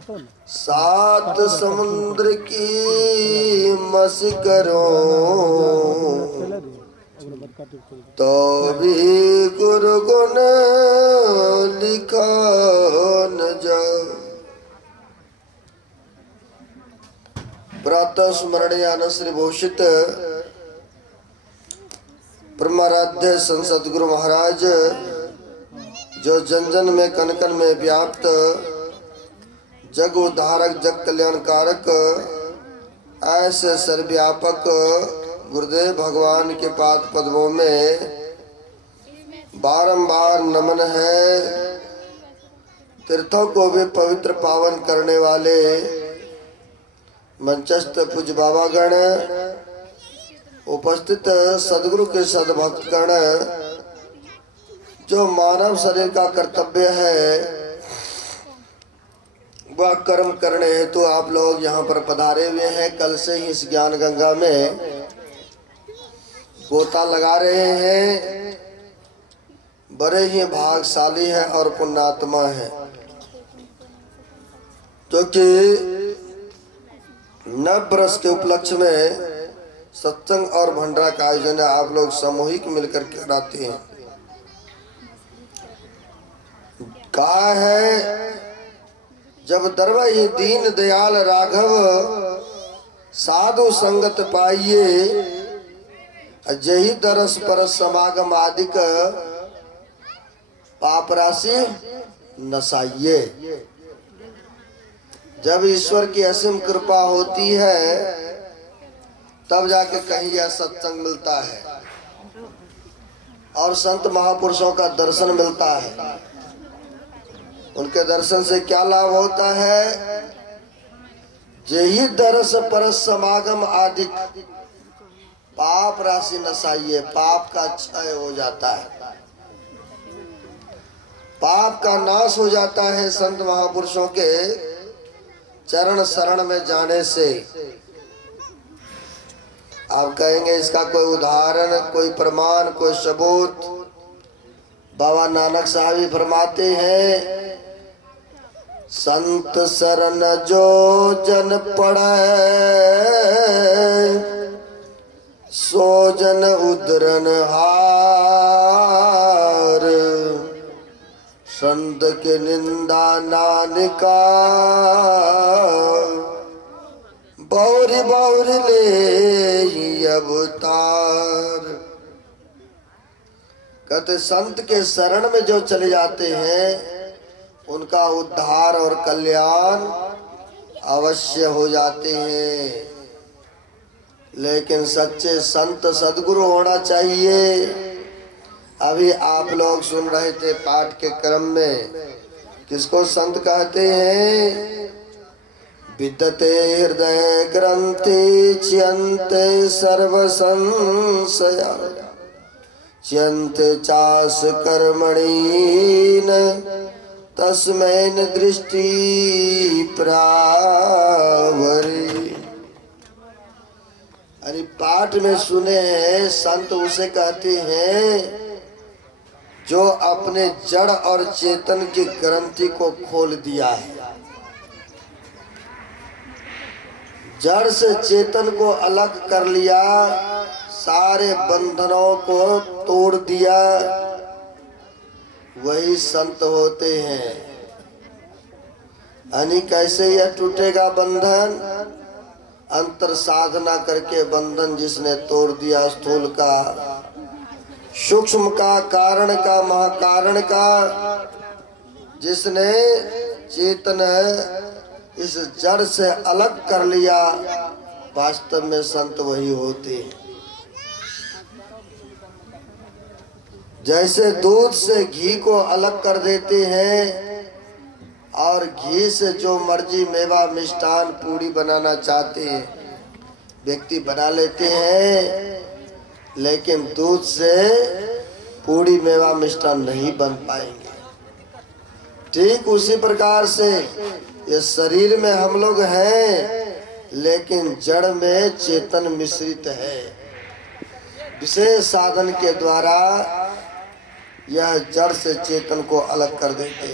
सात समुद्र की मस करो तो भी गुरु गुण लिखा न जाए। प्रातः स्मरणीय श्री भूषित परमाराध्य संत गुरु महाराज जो जन जन में कन कन में व्याप्त जग उद्धारक जग कल्याणकारक ऐसे सर्वव्यापक गुरुदेव भगवान के पाद पद्मों में बारंबार नमन है। तीर्थों को भी पवित्र पावन करने वाले मंचस्थ पूज्य बाबागण, उपस्थित सदगुरु के सद्भक्तगण, जो मानव शरीर का कर्तव्य है वह कर्म करने हेतु तो आप लोग यहाँ पर पधारे हुए हैं। कल से ही इस ज्ञान गंगा में गोता लगा रहे हैं। बड़े ही भागशाली है और पुण्यात्मा है, जो कि नव वर्ष के उपलक्ष्य में सत्संग और भंडारा का आयोजन आप लोग सामूहिक मिलकर कराते हैं। कहा है जब दरबाई दीन दयाल राघव साधु संगत पाइये, जही दरस पर समागम आदिक पाप राशि नसाइये। जब ईश्वर की असीम कृपा होती है तब जाके कहीं यह सत्संग मिलता है और संत महापुरुषों का दर्शन मिलता है। उनके दर्शन से क्या लाभ होता है? जेहि दरस पर समागम आदि पाप राशि नसाइये, पाप का क्षय हो जाता है, पाप का नाश हो जाता है संत महापुरुषों के चरण शरण में जाने से। आप कहेंगे इसका कोई उदाहरण, कोई प्रमाण, कोई सबूत? बाबा नानक साहब ही फरमाते हैं, संत शरण जो जन पड़े सो जन उदरन हार, संत के निंदा नानिका बौरी बौरी ले अवतार। कहते संत के शरण में जो चले जाते हैं उनका उद्धार और कल्याण अवश्य हो जाते हैं। लेकिन सच्चे संत सदगुरु होना चाहिए। अभी आप लोग सुन रहे थे पाठ के क्रम में, किसको संत कहते हैं? विद्यते हृदय ग्रंथि च्यन्ते सर्व संशया, च्यन्ते चास कर्मणि तस्मैन दृष्टि प्रावरी। अरे पाठ में सुने हैं, संत उसे कहते हैं जो अपने जड़ और चेतन की ग्रंथि को खोल दिया है। जड़ से चेतन को अलग कर लिया, सारे बंधनों को तोड़ दिया, वही संत होते हैं। यानी कैसे यह टूटेगा बंधन? अंतर साधना करके बंधन जिसने तोड़ दिया, स्थूल का, सूक्ष्म का, कारण का, महाकारण का, जिसने चेतन इस जड़ से अलग कर लिया, वास्तव में संत वही होते हैं। जैसे दूध से घी को अलग कर देते हैं और घी से जो मर्जी मेवा मिष्ठान पूड़ी बनाना चाहते हैं व्यक्ति बना लेते हैं, लेकिन दूध से पूड़ी मेवा मिष्ठान नहीं बन पाएंगे। ठीक उसी प्रकार से ये शरीर में हम लोग हैं, लेकिन जड़ में चेतन मिश्रित है। विशेष साधन के द्वारा यह जड़ से चेतन को अलग कर देते हैं।